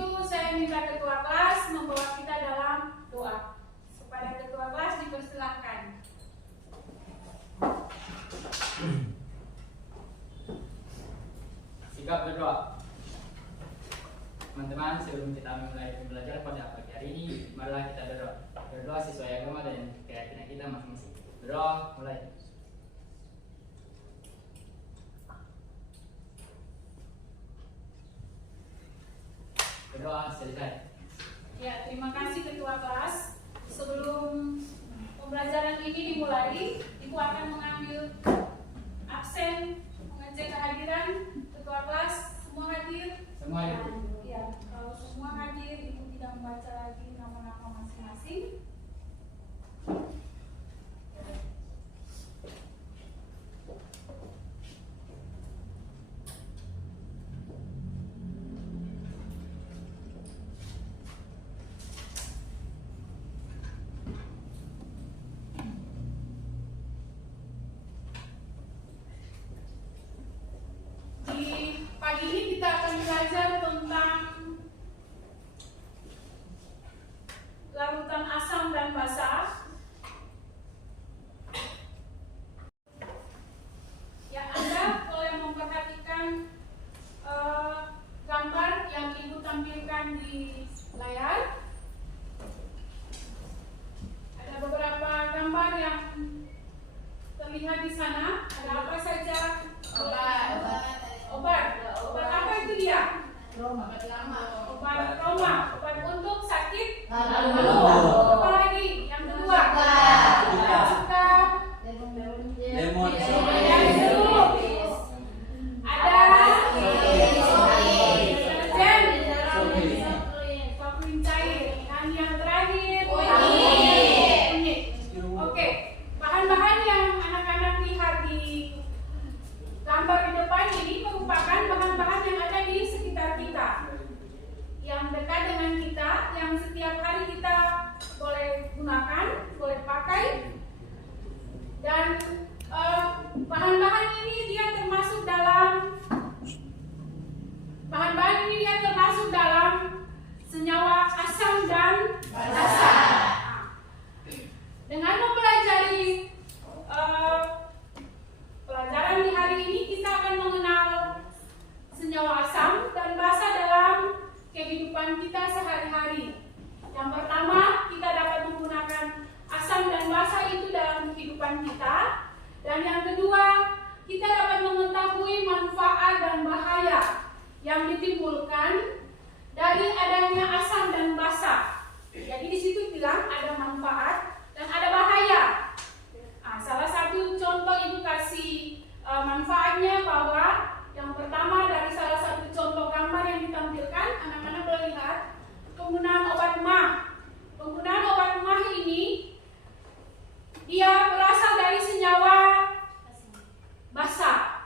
itu saya minta ketua kelas membawa kita dalam doa. Kepada ketua kelas dipersilahkan. Sikap berdoa. Teman-teman, sebelum kita memulai pembelajaran pada pagi hari ini, marilah kita berdoa. Berdoa sesuai agama dan keyakinan kita masing-masing. Berdoa, mulai. Berdoa selesai. Ya, terima kasih ketua kelas. Sebelum pembelajaran ini dimulai, Ibu akan mengambil absen, mengecek kehadiran ketua kelas. Semua hadir? Semua hadir. Ya, kalau semua hadir, Ibu tidak membaca lagi nama-nama masing-masing. Di pagi ini kita akan belajar tentang larutan asam dan basa. Ya, Anda boleh memperhatikan gambar yang Ibu tampilkan di layar. Ada beberapa gambar yang terlihat di sana. Ada apa saja? Obat apa itu dia? Obat roma, obat untuk sakit lalu. Apa lagi? Yang kedua, suka Lemon. yang jeruk. Ada deterjen, sofrin cair, dan yang terakhir kunyit. Oke, bahan-bahan yang anak-anak lihat di gambar di depan ini merupakan bahan-bahan yang ada di sekitar kita, yang dekat dengan kita, yang setiap hari kita boleh gunakan, boleh pakai. Dan bahan-bahan ini dia termasuk dalam senyawa asam dan basa. Dengan mempelajari pelajaran di hari ini, kita akan mengenal senyawa asam dan basa dalam kehidupan kita sehari-hari. Yang pertama, kita dapat menggunakan asam dan basa itu dalam kehidupan kita. Dan yang kedua, kita dapat mengetahui manfaat dan bahaya yang ditimbulkan dari adanya asam dan basa. Jadi di situ bilang ada manfaat dan ada bahaya. Salah satu contoh Ibu kasih manfaatnya bahwa yang pertama dari salah satu contoh gambar yang ditampilkan, anak-anak boleh lihat penggunaan obat mah. Penggunaan obat mah ini dia berasal dari senyawa basa.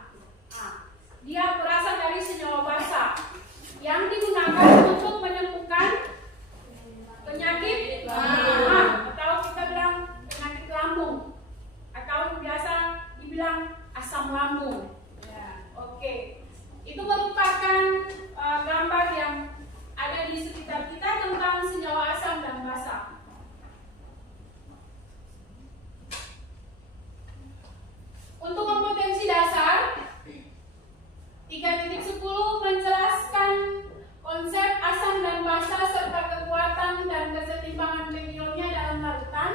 Dia berasal dari senyawa basa yang digunakan untuk menyembuhkan penyakit atau kita bilang penyakit lambung, atau biasa dibilang asam lambung. Oke, itu merupakan gambar yang ada di sekitar kita tentang senyawa asam dan basa. Untuk kompetensi dasar 3.10 menjelaskan konsep asam dan basa serta kekuatan dan kesetimbangan keionnya dalam larutan.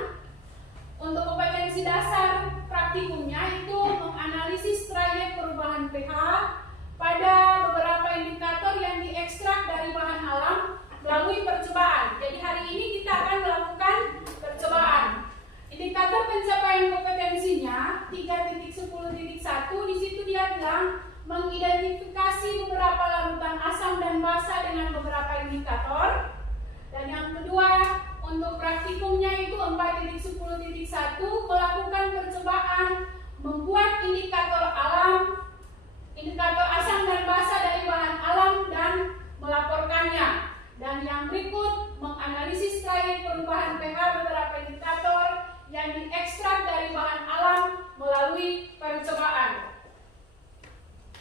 Untuk kompetensi dasar praktikumnya itu menganalisis trayek perubahan pH pada beberapa indikator yang diekstrak dari bahan alam melalui percobaan. Jadi hari ini kita akan melakukan percobaan. Indikator pencapaian kompetensinya 3.10.1, di situ dia bilang mengidentifikasi beberapa larutan asam dan basa dengan beberapa indikator. Dan yang kedua, untuk praktikumnya itu 4.10.1 melakukan percobaan membuat indikator alam, indikator asam dan basa dari bahan alam dan melaporkannya. Dan yang berikut menganalisis trayek perubahan pH beberapa indikator yang diekstrak dari bahan alam melalui percobaan.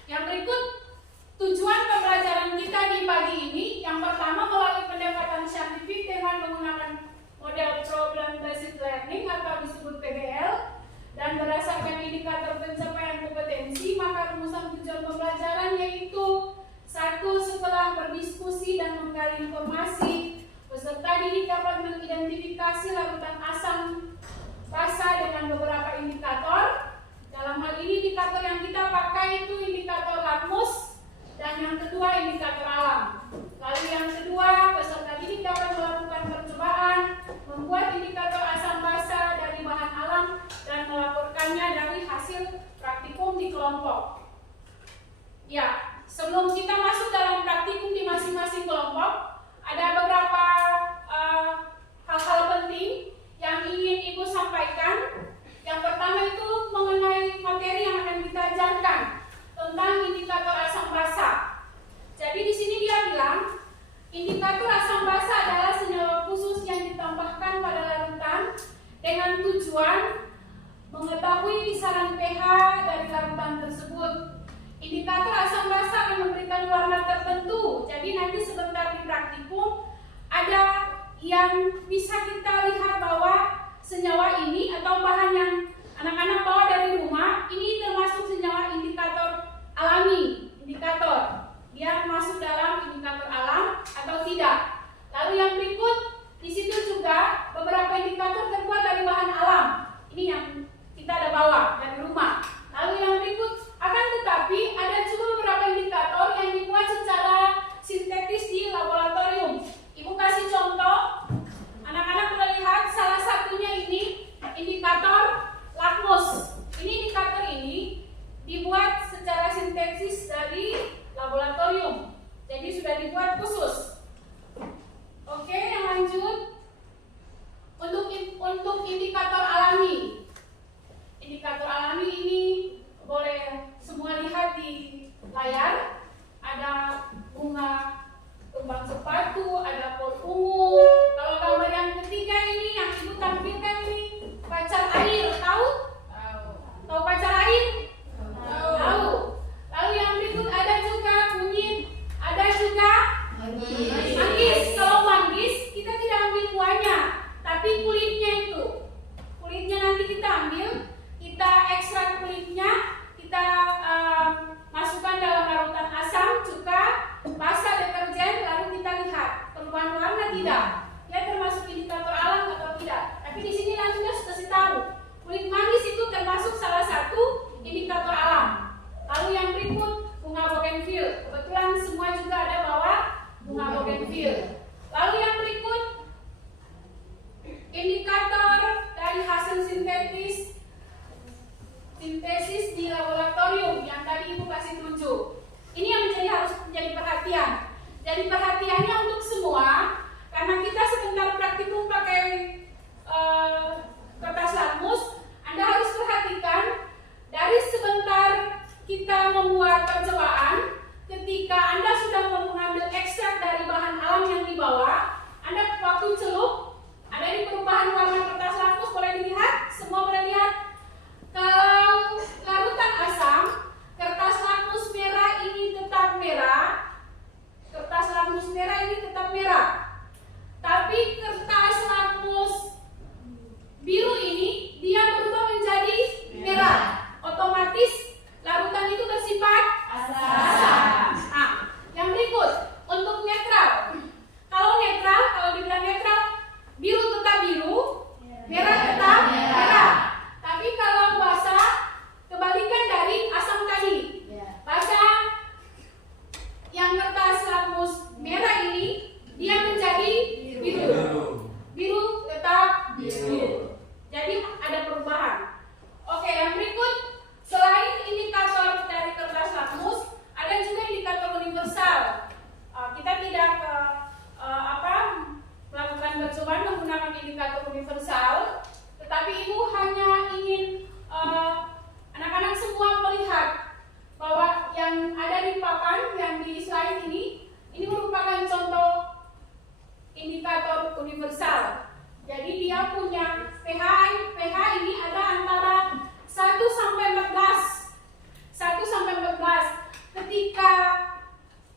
Yang berikut tujuan pembelajaran kita di pagi ini, yang pertama memberikan informasi. Peserta didik dapat mengidentifikasi larutan asam basa dengan beberapa indikator. Dalam hal ini indikator yang kita pakai itu indikator lakmus dan yang kedua indikator alam. Lalu yang kedua, peserta didik dapat melakukan percobaan membuat indikator asam basa dari bahan alam dan melaporkannya dari hasil praktikum di kelompok. Ya, sebelum kita masuk dalam praktikum di masing-masing kelompok, ada beberapa hal-hal penting yang ingin Ibu sampaikan. Yang pertama itu mengenai materi yang akan kita ajarkan tentang indikator asam basa. Jadi di sini dia bilang, indikator asam basa adalah senyawa khusus yang ditambahkan pada larutan dengan tujuan mengetahui kisaran pH dari larutan tersebut. Indikator asam basa akan memberikan warna tertentu. Jadi nanti sebentar di praktikum ada yang bisa kita lihat bahwa senyawa ini atau bahan yang anak-anak bawa dari rumah ini termasuk senyawa indikator alami. Indikator dia masuk dalam indikator alam atau tidak. Lalu yang berikut di situ juga beberapa indikator terbuat dari bahan alam. Ini yang kita ada bawa dari rumah. Lalu yang berikut akan tetapi ada juga beberapa indikator yang dibuat secara sintetis di laboratorium. Ibu kasih contoh, anak-anak melihat salah satunya ini indikator lakmus. Ini indikator ini dibuat secara sintetis dari laboratorium. Jadi sudah dibuat khusus. Oke, yang lanjut. Untuk indikator alami. Indikator alami ini boleh semua lihat di layar. Ada bunga kembang sepatu, ada pot ungu. Kalau gambar yang ketiga ini yang Ibu tampilkan ini pacar air, tahu? Tahu pacar air? Tahu. Lalu yang berikut ada juga kunyit, ada juga manggis. Kalau manggis kita tidak ambil buahnya, tapi kulitnya itu. Kulitnya nanti kita ambil, kita ekstrak kulitnya, kita masukkan dalam larutan asam, cuka, basa, deterjen, lalu kita lihat perubahan warna tidak. Ya termasuk indikator alam atau tidak. Tapi di sini langsung sudah kasih tahu, kulit manggis itu termasuk salah satu indikator alam. Lalu yang berikut bunga bougainville. Kebetulan semua juga ada bawa bunga bougainville. Lalu yang berikut indikator dari hasil sintesis di laboratorium yang tadi Ibu kasih tunjuk. Ini yang harus menjadi perhatian. Jadi perhatiannya untuk semua, karena kita sebentar praktikum pakai kertas lakmus, Anda harus perhatikan dari sebentar kita membuat percobaan, ketika Anda sudah mengambil ekstrak dari bahan alam yang dibawa, Anda waktu celup, ada di perubahan warna kertas lakmus, boleh dilihat? Semua boleh lihat? Kalau larutan asam, kertas lakmus merah ini tetap merah, kertas lakmus merah ini tetap merah. Tapi kertas lakmus biru ini dia berubah menjadi merah. Otomatis larutan itu bersifat asam. Nah, yang berikut untuk netral. Kalau netral, kalau dibilang netral, biru tetap biru, merah tetap merah. Tapi kalau basa, kebalikan dari asam tadi. Basa yang kertas lakmus merah ini dia menjadi biru. Biru tetap biru. Jadi ada perubahan. Oke, yang berikut selain indikator dari kertas lakmus, ada juga indikator universal. Kita tidak melakukan percobaan menggunakan indikator universal, tetapi Ibu hanya ingin anak-anak semua melihat bahwa yang ada di papan, yang di slide ini merupakan contoh indikator universal. Jadi dia punya pH ini ada antara 1 sampai 14. 1 sampai 14. Ketika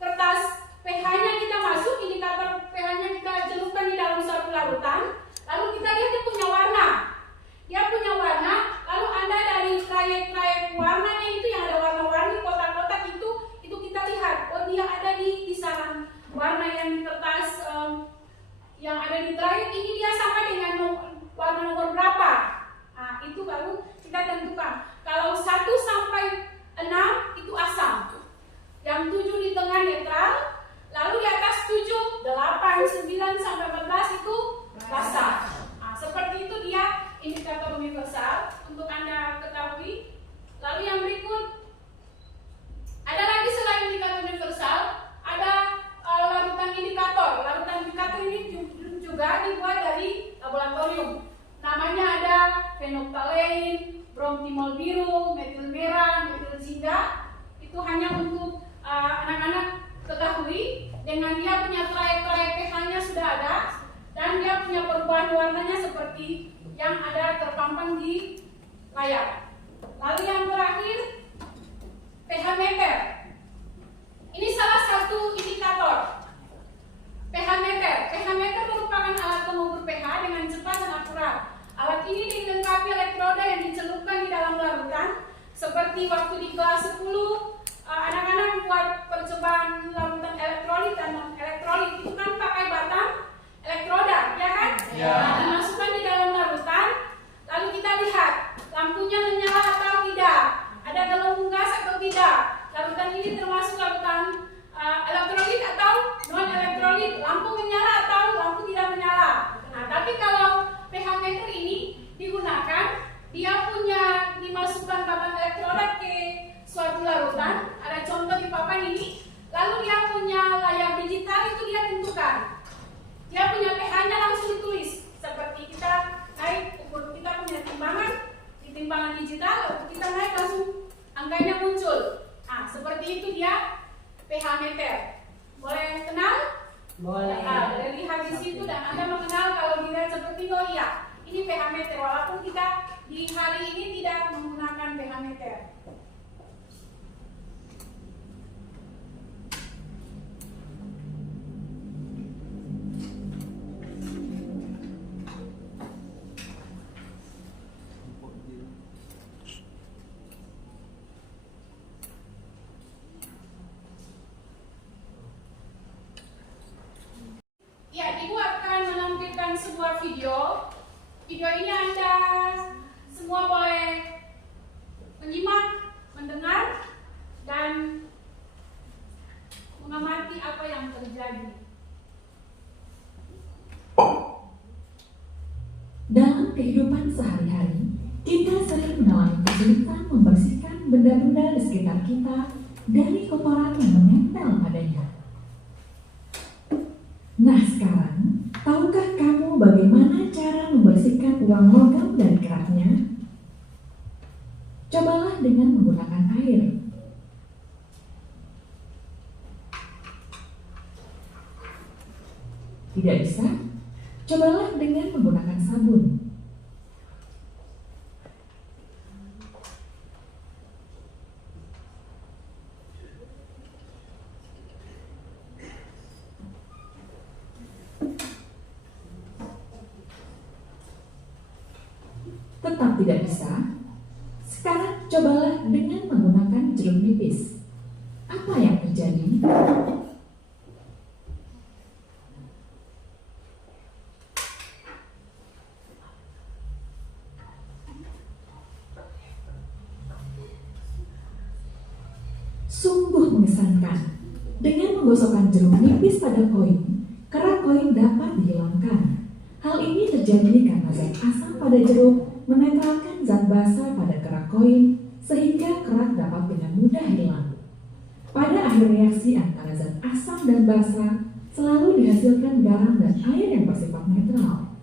kertas pH-nya kita masuk, indikator pH-nya kita celupkan di dalam suatu larutan, lalu kita lihat dia punya warna. Dia punya warna, lalu Anda dari trayek warnanya itu yang ada warna-warni kotak-kotak itu kita lihat, oh dia ada di kisaran warna yang kita misalkan 9 sampai 14 itu basah. Nah, seperti itu dia indikator universal untuk Anda ketahui. Lalu yang berikut, ada lagi selain indikator universal, ada larutan indikator. Larutan indikator ini juga dibuat dari laboratorium. Namanya ada fenoktalein, bromtimol biru, metil merah, metil zingga. Itu hanya untuk anak-anak ketahui. Dengan dia punya trayek pH-nya sudah ada, dan dia punya perubahan warnanya seperti yang ada terpampang di layar. Lalu yang terakhir, pH meter. Ini salah satu indikator. pH meter. pH meter merupakan alat pengukur pH dengan cepat dan akurat. Alat ini dilengkapi elektroda yang dicelupkan di dalam larutan. Seperti waktu di kelas 10, anak-anak buat percobaan larutan elektrolit dan non elektrolit, itu kan pakai batang elektroda, ya kan? Ya. Nah, dimasukkan di dalam larutan, lalu kita lihat lampunya menyala atau tidak, ada gelembung gas atau tidak. Larutan ini termasuk larutan elektrolit atau non elektrolit, lampu menyala atau lampu tidak menyala. Nah, tapi kalau pH meter ini digunakan, dia punya dimasukkan batang elektroda ke suatu larutan, ada contoh di papan ini, lalu dia punya layar digital, itu dia tentukan. Dia punya pH-nya langsung ditulis, seperti kita naik ukur, kita punya timbangan, di timbangan digital, lalu kita naik langsung angkanya muncul. Nah, seperti itu dia pH meter. Boleh kenal? Boleh. Nah, lihat di situ dan Anda mengenal kalau dilihat seperti itu, oh iya, ini pH meter. Walaupun kita di hari ini tidak menggunakan pH meter. Ya, Ibu akan menampilkan sebuah video. Video ini Anda semua boleh menyimak, mendengar, dan mengamati apa yang terjadi. Dalam kehidupan sehari-hari, kita sering mengalami kesulitan membersihkan benda-benda di sekitar kita dari kotoran yang menempel padanya. Nah sekarang, tahukah kamu bagaimana cara membersihkan uang logam dan keratnya? Cobalah dengan menggunakan air. Tidak bisa? Cobalah dengan menggunakan sabun. Tetap tidak bisa? Sekarang cobalah dengan menggunakan jeruk nipis. Apa yang terjadi? Sungguh mengesankan. Dengan menggosokkan jeruk nipis pada koin, kerak koin dapat dihilangkan. Hal ini terjadi karena zat asam pada jeruk menetralkan zat basa pada kerak koin, sehingga kerak dapat dengan mudah hilang. Pada akhir reaksi antara zat asam dan basa, selalu dihasilkan garam dan air yang bersifat netral.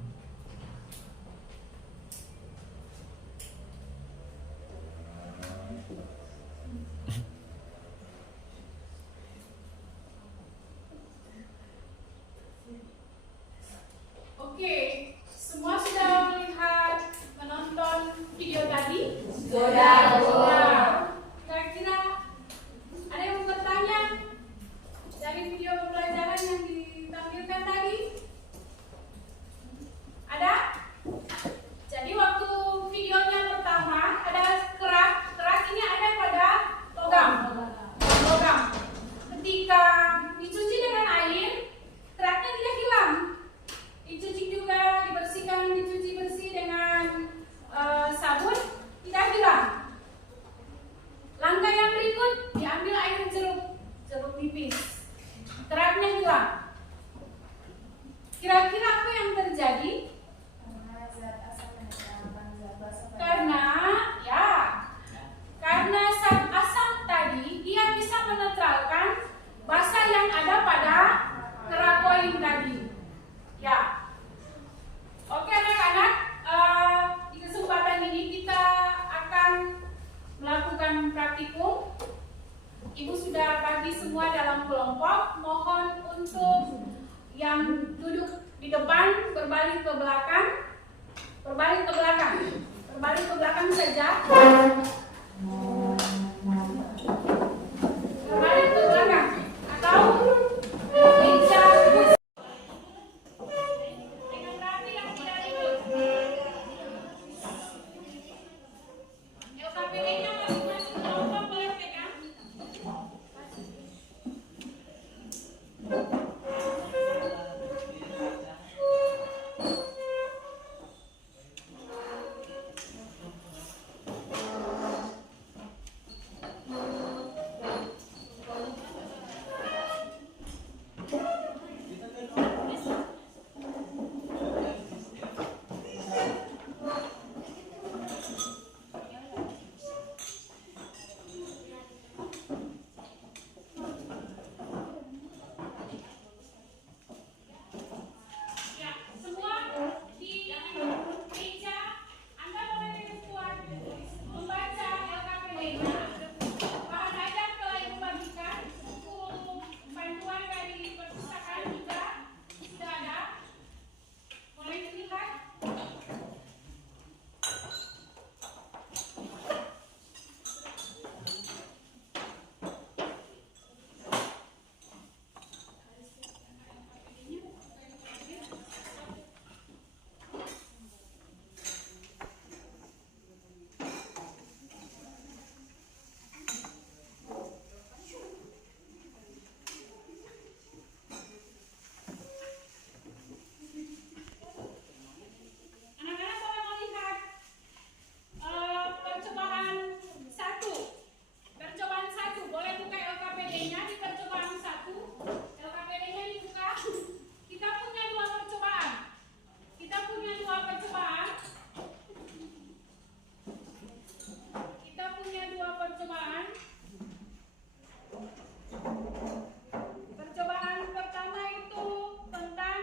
Oke, semua sudah melihat, menonton video tadi? Sudah, Bu. Kira-kira ada yang mau bertanya dari video pembelajaran yang ditampilkan tadi? Kira-kira apa yang terjadi? Karena zat asam tadi dia bisa menetralkan basa yang ada pada kerak koin tadi. Ya. Oke anak-anak, di kesempatan ini kita akan melakukan praktikum. Ibu sudah bagi semua dalam kelompok. Mohon untuk yang duduk di depan berbalik ke belakang. Berbalik ke belakang. Berbalik ke belakang saja. Berbalik ke belakang. Atau meja dengan berarti yang tidak ikut. LKPD-nya masing-masing kelompok boleh pegang. Ya, semua di meja. Anda boleh dengan kuat membaca LKPD-nya. Bahan ajar telah Ibu bagikan. Buku bantuan dari perpustakaan juga sudah ada. Boleh dilihat. Anak-anak boleh melihat percobaan satu. Percobaan satu, boleh buka LKPD-nya di percobaan satu. LKPD-nya dibuka. Kita punya dua percobaan. Kita punya dua percobaan. Percobaan pertama itu tentang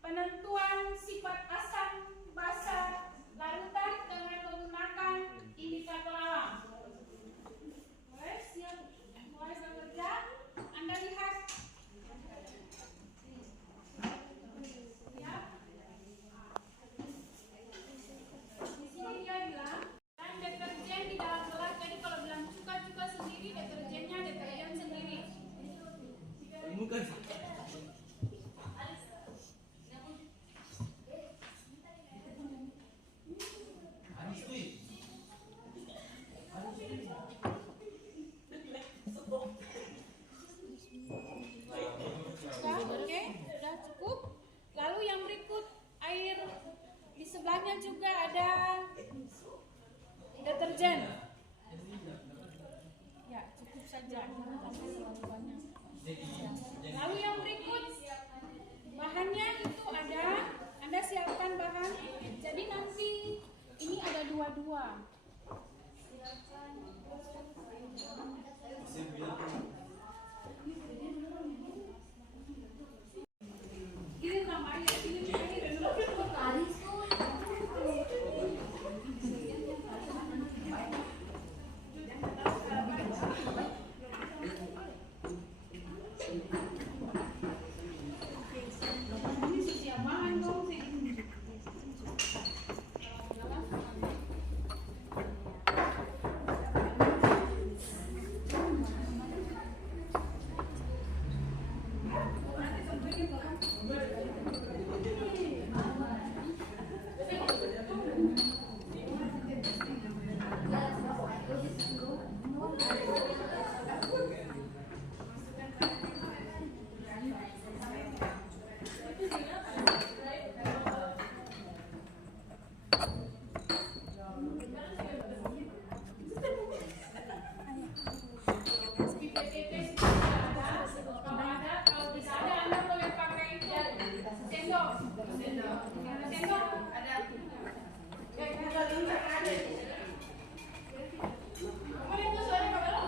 penentuan sifat asam basa larutan dengan menggunakan indikator alam. Boleh siap, mulai bekerja. Anda lihat. Siap. Di sini dia bilang dan deterjen di dalam gelas. Jadi kalau bilang cuka sendiri, deterjennya deterjen sendiri. Oke, sudah cukup. Lalu yang berikut air di sebelahnya juga ada deterjen. Ya, cukup saja. Lalu yang berikut bahannya itu ada. Anda siapkan bahan. Jadi nanti ini ada dua-dua. Ini namanya ini sendok. Sendok ada. Boleh tuh suara Kak Bella?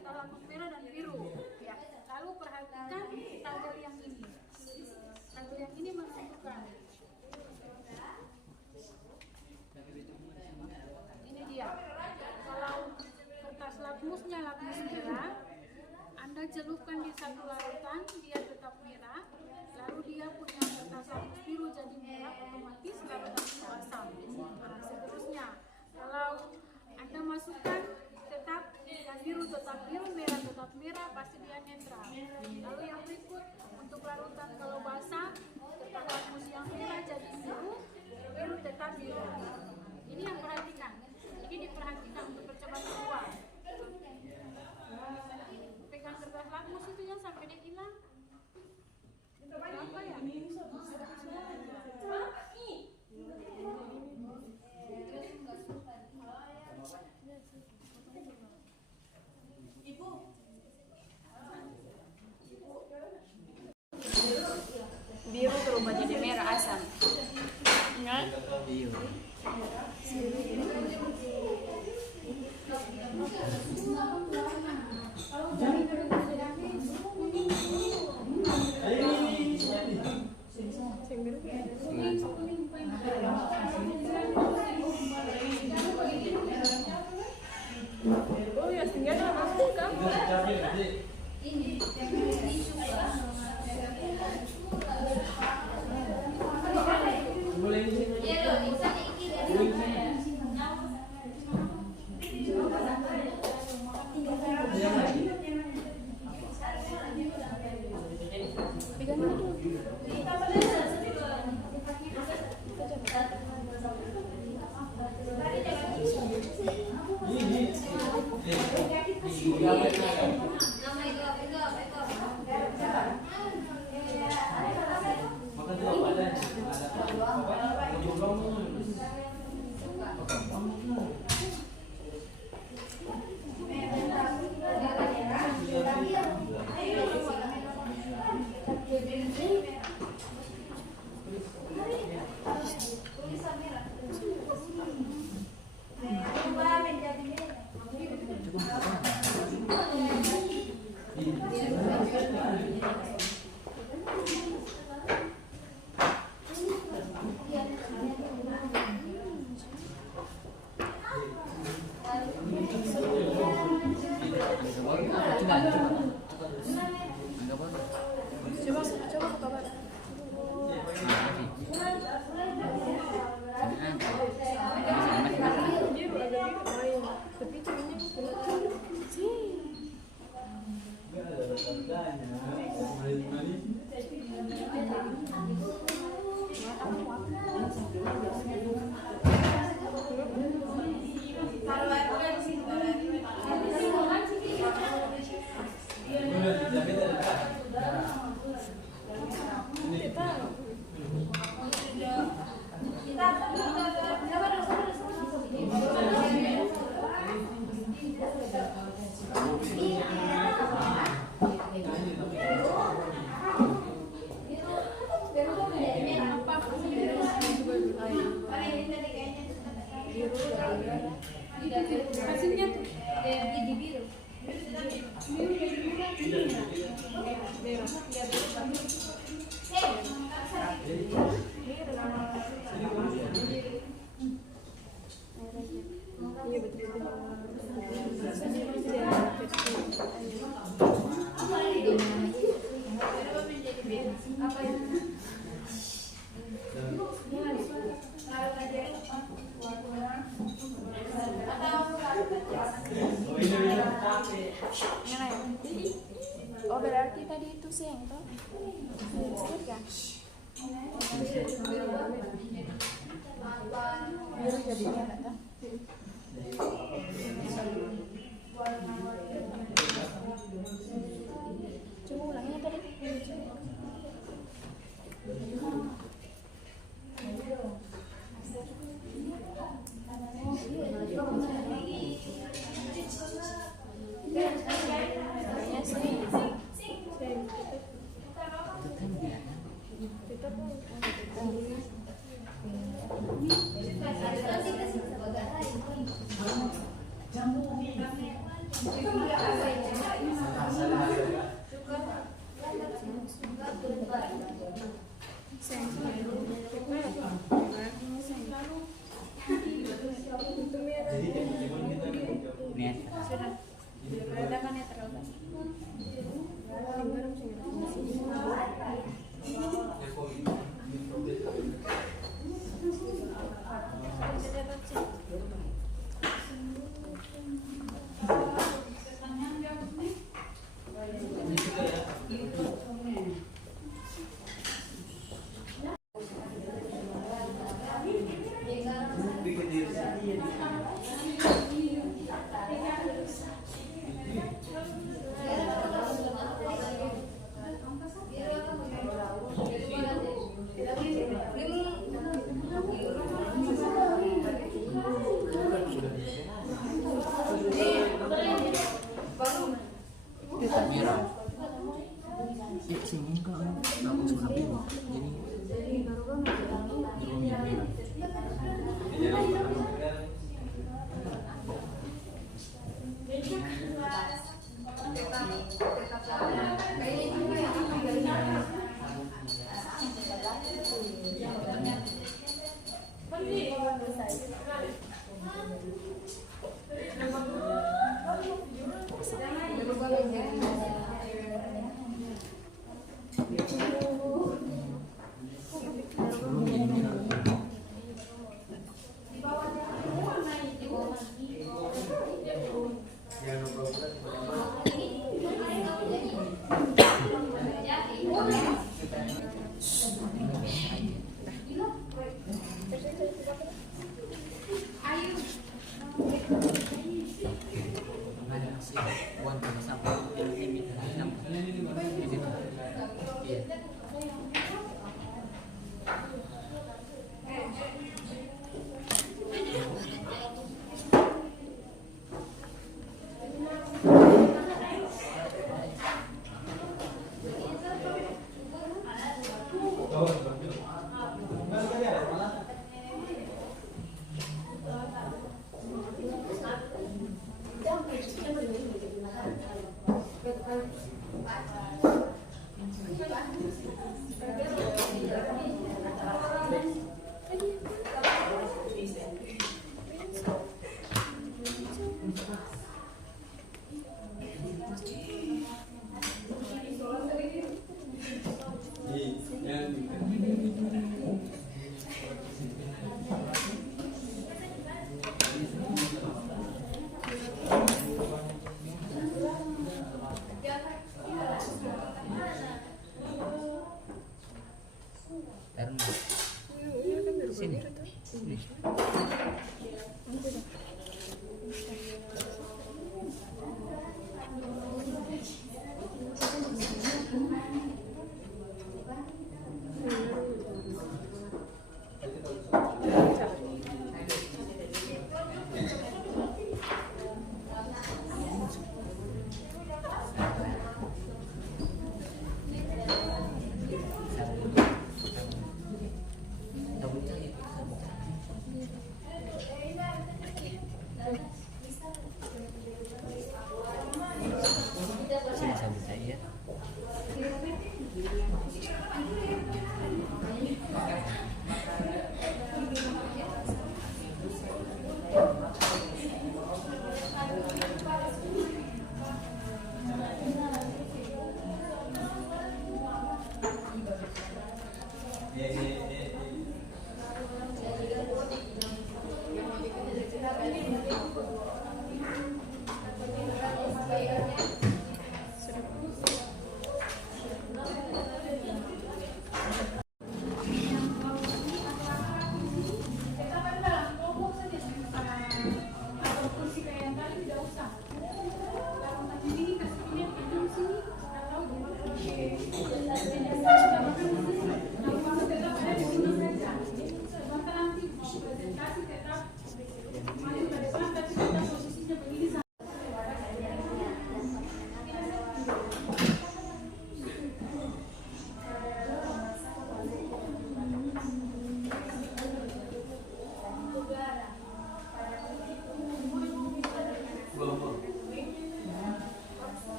serta lapis merah dan biru. Ya. Lalu perhatikan tanggal yang ini. Tanggal yang ini menentukan. Ini dia. Kalau kertas lakmusnya lakmus merah, Anda celupkan di satu larutan, dia tetap merah. Lalu dia punya kertas lakmus biru jadi merah, otomatis larutan itu asam. Nah, seterusnya, kalau Anda masukkan tetap yang biru tetap biru, merah tetap merah, pasti dia netral. Lalu yang berikut untuk larutan kalau basah, kertas lakmus yang merah jadi biru, biru tetap biru. Ini yang perhatikan. Ini diperhatikan untuk percepat keluar. Pegang kertas lakmus itu yang sampai dia hilang. Berapa ya? Biru berubah jadi merah asam. Ingat? Biru. Oh ya, tinggal aku kan. Hasilnya tuh biru. Oh berarti tadi itu sih yang itu kan? Biru jadi merah kan? Coba ulangnya tadi. Sudah. Redakan netral.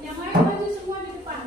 Yang lain maju semua di depan.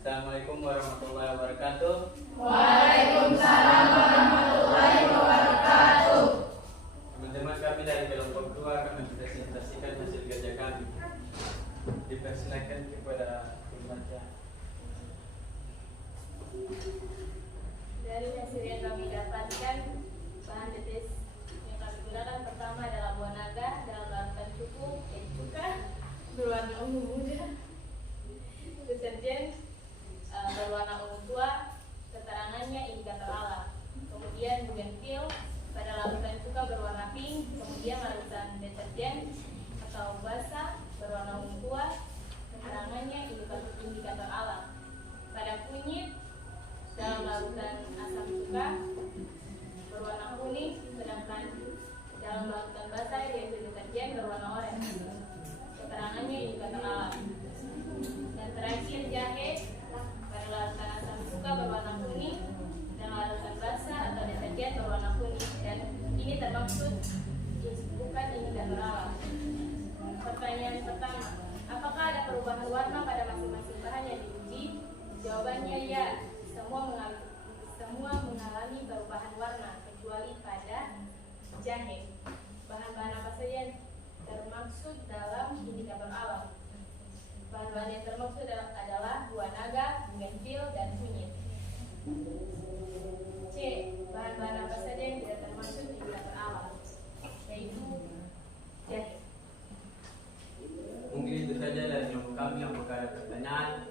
Assalamualaikum warahmatullahi wabarakatuh. Waalaikumsalam warahmatullahi wabarakatuh. Teman-teman kami dari kelompok 2 akan mempresentasikan hasil kerja kami. Dipersilakan kepada pembaca. Dari hasil yang kami dapatkan, bahan tetes yang kami gunakan pertama adalah buah naga dalam larutan cuka berwarna ungu muda, deterjen berwarna ungu tua, keterangannya indikator alam. Kemudian bugenvil pada larutan cuka berwarna pink, kemudian larutan deterjen atau basa berwarna ungu tua, keterangannya indikator alam. Pada kunyit dalam larutan asam cuka berwarna kuning, sedangkan dalam larutan basa yaitu deterjen berwarna oranye, keterangannya indikator alam. Dan terakhir jahe pada larutan asam cuka berwarna kuning dan larutan basa atau deterjen berwarna kuning, dan ini termaksud bukan indikator alam. Pertanyaan pertama, apakah ada perubahan warna pada masing-masing bahan yang diuji? Jawabannya ya, semua mengalami perubahan warna kecuali pada jahe. Bahan-bahan apa saja yang termaksud dalam indikator alam? Bahan-bahan yang termaksud adalah buah naga, bugenvil, dan kunyit. C. Bahan-bahan apa saja yang tidak termasuk indikator alam? Yaitu jahe. Mungkin itu saja dari kelompok kami. Apakah ada pertanyaan?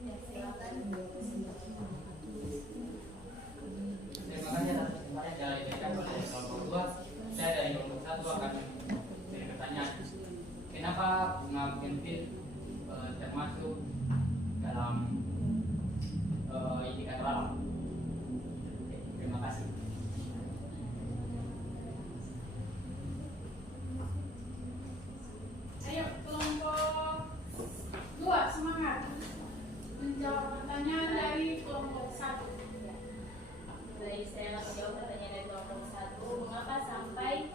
Ya, silakan. Terima kasih atas kesempatan yang diberikan oleh kelompok 2. Saya dari kelompok 1 akan memberi pertanyaan. Kenapa bunga bugenvil termasuk dalam indikator alam? Oke, terima kasih. Ayo kelompok 2 semangat menjawab pertanyaan dari kelompok 1. Baik, saya langsung jawab pertanyaan dari kelompok 1. Mengapa sampai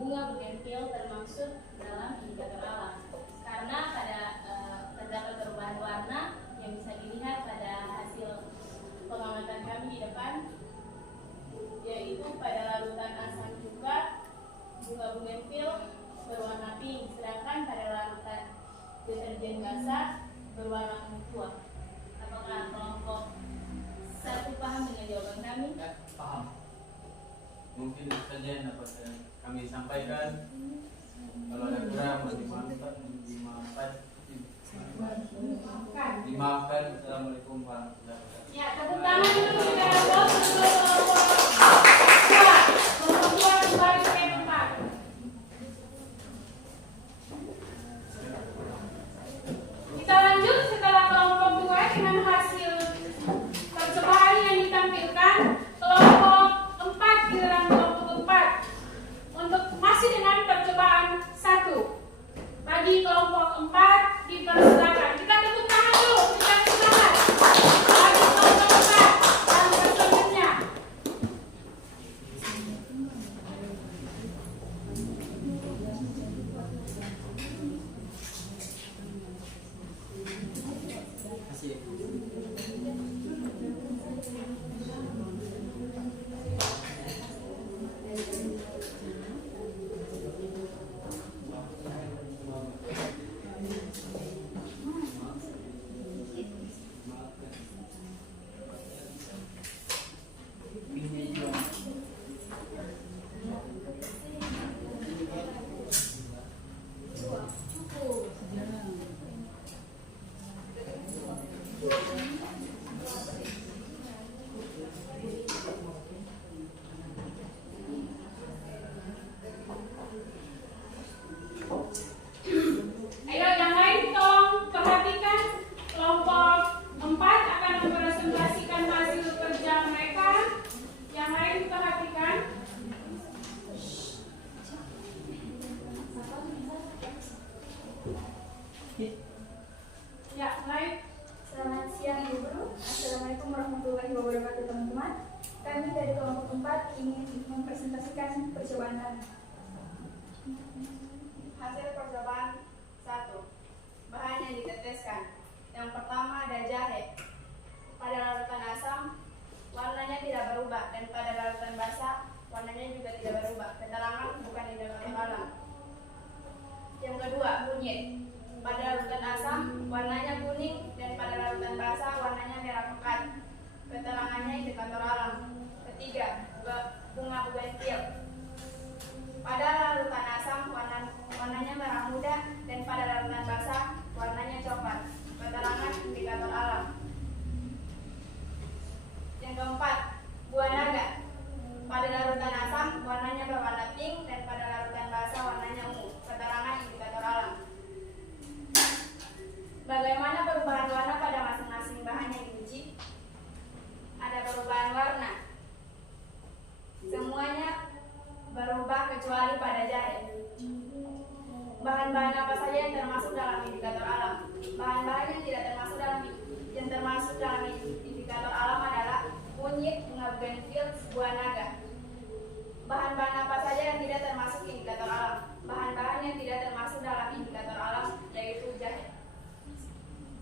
bunga bugenvil termaksud dalam indikator alam? Karena terdapat perubahan warna yang bisa dilihat pada hasil pengamatan kami di depan, yaitu pada larutan asam cuka bunga bugenvil berwarna pink, sedangkan pada larutan deterjen basa berwarna ungu tua. Apakah kelompok 1 paham dengan jawaban kami? Ya, paham. Mungkin itu saja yang dapat kami sampaikan. Kalau ada kurang, dimaafkan. Assalamualaikum warahmatullahi wabarakatuh. Ya, tepuk tangan dulu kita kelompok 2. Kelompok 2 kembali ke tempat. Kita lanjut setelah kelompok 2 dengan hasil percobaan yang ditampilkan. Kelompok 4 giliran kelompok 4 untuk masih dengan percobaan 1. Bagi kelompok 4 dipersilakan. Kita tepuk tangan dulu, kita semangat. Bagi kelompok 4 dan selanjutnya. Ayo yang lain tolong perhatikan. Kelompok 4 akan mempresentasikan hasil kerja mereka. Yang lain perhatikan. Ya, lain. Selamat siang Bu Guru. Assalamualaikum warahmatullahi wabarakatuh teman-teman. Kami dari kelompok 4 ingin mempresentasikan percobaan kami. Hasil percobaan 1. Bahan yang ditetes Bagaimana perubahan warna pada masing-masing bahan yang diuji? Ada perubahan warna. Semuanya berubah kecuali pada jahe. Bahan-bahan apa saja yang termasuk dalam indikator alam? Bahan-bahan yang tidak termasuk dalam indikator alam adalah kunyit, ngebenfil, buah naga. Bahan-bahan apa saja yang tidak termasuk indikator alam? Bahan-bahan yang tidak termasuk dalam indikator alam yaitu jahe.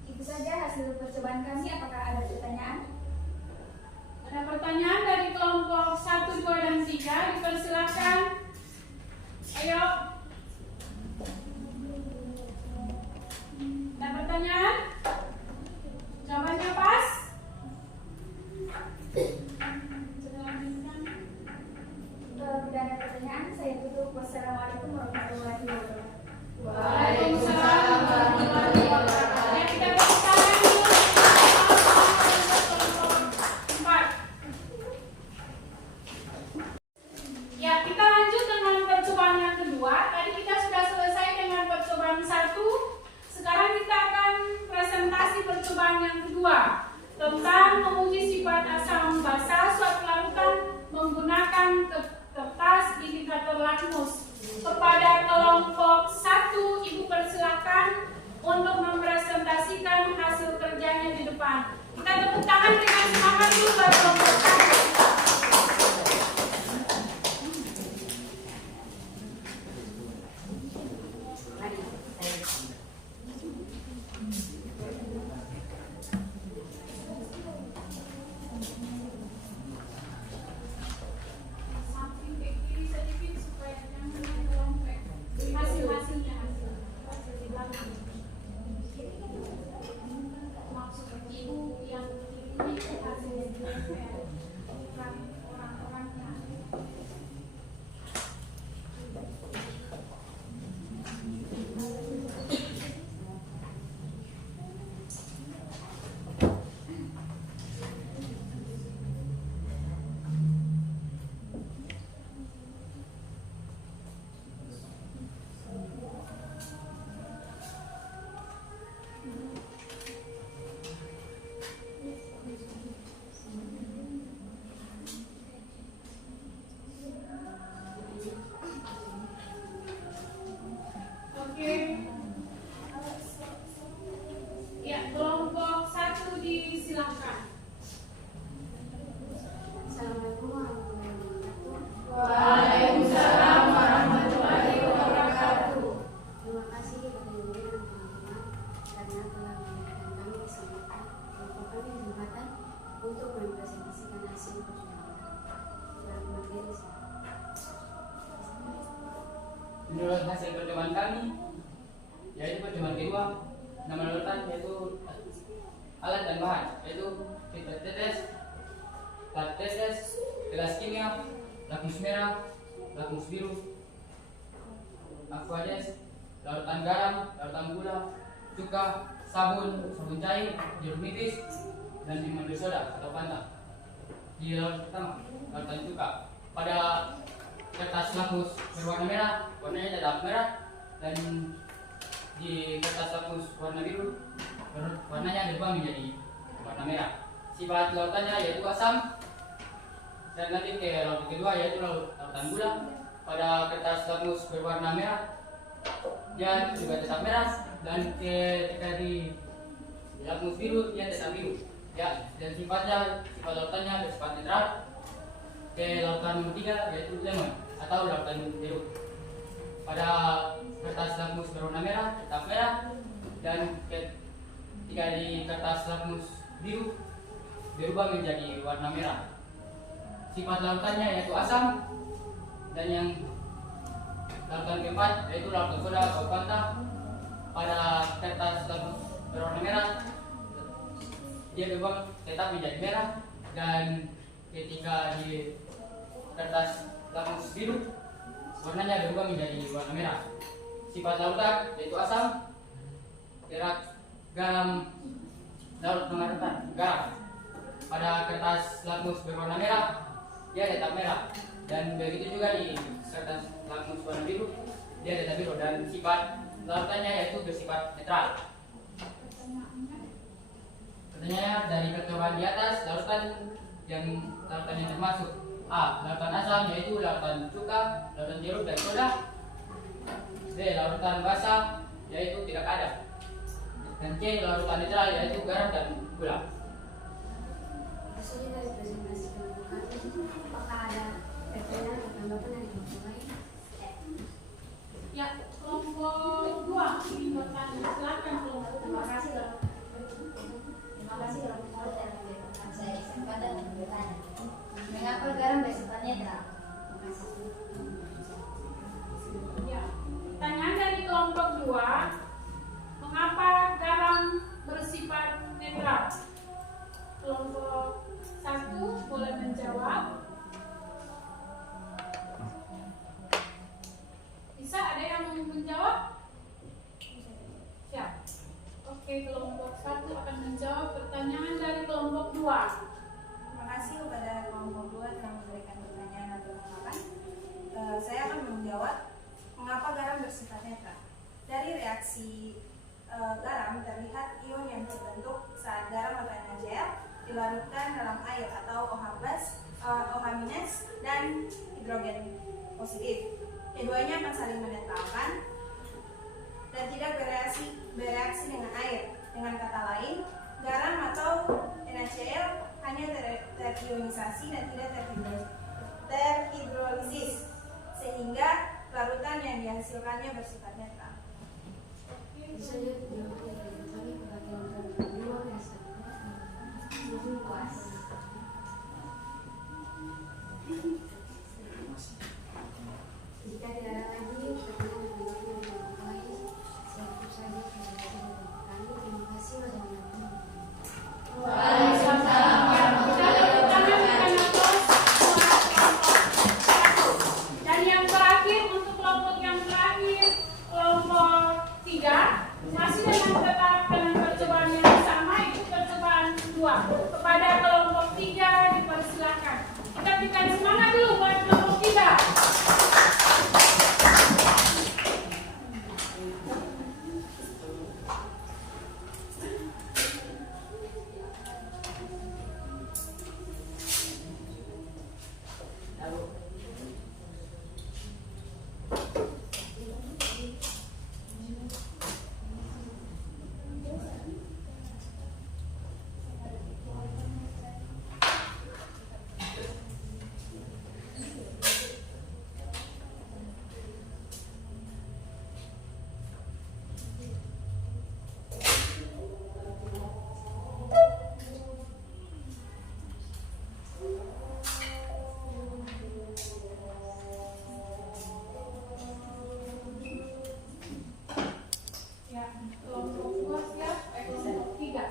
Itu saja hasil percobaan kami. Apakah ada pertanyaan? Ada pertanyaan dari kelompok 1, 2, dan 3. Dipersilakan. Ayo. Ada pertanyaan? Jawabannya pas? Tidak ada pertanyaan. Saya tutup. Wassalamualaikum warahmatullahi wabarakatuh. Waalaikumsalam warahmatullahi wabarakatuh. Ya, kita berbicara dulu. 4. Ya, kita lanjut dengan percobaan yang kedua. Tadi kita sudah selesai dengan percobaan 1. Sekarang kita akan presentasi percobaan yang kedua tentang menguji sifat asam basa suatu larutan menggunakan kertas indikator lakmus. Kepada kelompok 1, Ibu persilakan untuk mempresentasikan hasil kerjanya di depan. Kita tepuk tangan dengan semangat dulu buat kelompok 1. Samping ke kiri sedikit supaya jangan melompek. Hasil-hasilnya di belakang. Maksud ibu yang ini hasilnya bukan orang-orangnya. Oke. Ya, kelompok 1 disilakan. Assalamualaikum warahmatullahi wabarakatuh. Waalaikumsalam warahmatullahi wabarakatuh. Terima kasih kepada ibu dan teman-teman karena telah memberikan kami kesempatan untuk mempresentasikan hasil percobaan. Selamat berdiri. Menurut hasil percobaan kami, yaitu percobaan kedua, nama larutan yaitu alat dan bahan, yaitu filter tetes, plat tetes, gelas kimia, lakmus merah, lakmus biru, aquades, larutan garam, larutan gula, cuka, sabun cair, jeruk nipis, dan minuman bersoda atau Fanta. Di larutan pertama, larutan cuka. Pada kertas lakmus berwarna merah, warnanya tetap merah, dan di kertas lakmus warna biru, warnanya berubah menjadi warna merah. Sifat lautannya yaitu asam, dan nanti ke larutan kedua yaitu larutan gula. Pada kertas lakmus berwarna merah, dia juga tetap merah, dan ketika di lakmus biru dia tetap biru. Ya, dan sifat lautannya bersifat netral. Ke lautan nomor 3 yaitu lemon atau lautan biru. Pada kertas lakmus berwarna merah tetap merah, dan ketika di kertas lakmus biru berubah menjadi warna merah. Sifat lautannya yaitu asam, dan yang lautan keempat yaitu lautan soda atau Fanta. Pada kertas lakmus berwarna merah dia berubah tetap menjadi merah, dan ketika di kertas lakmus biru warnanya berubah menjadi warna merah. Sifat lautan yaitu asam, garam, larut mengandung garam. Pada kertas lakmus berwarna merah dia tetap merah, dan begitu juga di kertas lakmus warna biru dia tetap biru, dan sifat lautannya yaitu bersifat netral. Pertanyaannya dari percobaan di atas, lautan yang termasuk A. Lautan asam yaitu lautan cuka, lautan jeruk dan soda. B. Lautan basah yaitu tidak ada. Dan C. Lautan netral yaitu garam dan gula. Hasil dari presentasi kelompok kami, apakah ada pertanyaan atau tanggapan dari kelompok lain? Ya, kelompok 2 ingin bertanya. Silakan kelompok 2. Terima kasih kelompok saya kesempatan untuk bertanya. Mengapa garam bersifat netral? Terima kasih. Ya, pertanyaan dari kelompok 2, mengapa garam bersifat netral? Kelompok 1 boleh menjawab. Bisa ada yang menjawab? Siap. Oke, kelompok 1 akan menjawab pertanyaan dari kelompok 2. Terima kasih kepada kelompok 2 telah memberikan pertanyaan atau tanggapan. Saya akan menjawab mengapa garam bersifat netral. Dari reaksi garam terlihat ion yang terbentuk saat garam atau NaCl dilarutkan dalam air atau OH- dan hidrogen positif. Keduanya akan saling menetralkan dan tidak bereaksi dengan air. Dengan kata lain, garam atau NaCl hanya terionisasi dan tidak terhidrolisis, sehingga larutan yang dihasilkannya bersifat netral. Bisa dijawab dari kami kepada kelompok 2 yang puas. Jika tidak ada lagi pertanyaan atau tanggapan dari kelompok lain, saya tutup saja presentasi kelompok kami. Terima kasih. Dan yang terakhir untuk kelompok yang terakhir, kelompok 3 masih dengan percobaan yang sama, itu percobaan 2. Kepada kelompok 3 dipersilakan. Kita berikan semangat dulu buat kelompok 3. Ya, kelompok 2 siap, kelompok 3.